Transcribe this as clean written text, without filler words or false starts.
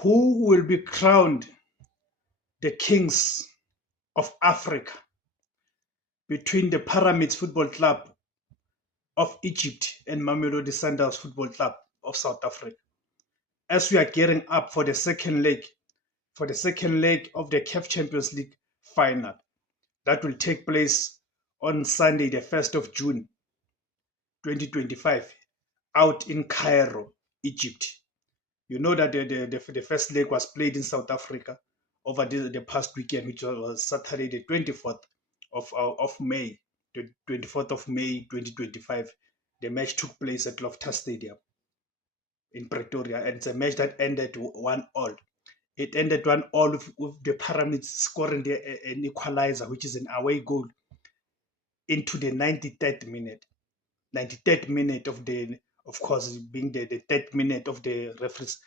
who will be crowned the kings of Africa between the Pyramids Football Club of Egypt and Mamelodi Sundowns Football Club of South Africa. As we are gearing up for the second leg of the CAF Champions League final that will take place on Sunday, the 1st of June, 2025, out in Cairo, Egypt. You know that the first leg was played in South Africa over the past weekend, which was Saturday, the 24th of May, the 24th of May, 2025. The match took place at Loftus Stadium in Pretoria, and it's a match that ended 1-1. It ended 1-1 with the Pyramids scoring an equalizer, which is an away goal, into the 93rd minute. 93rd minute of course, being the 3rd minute of the referee's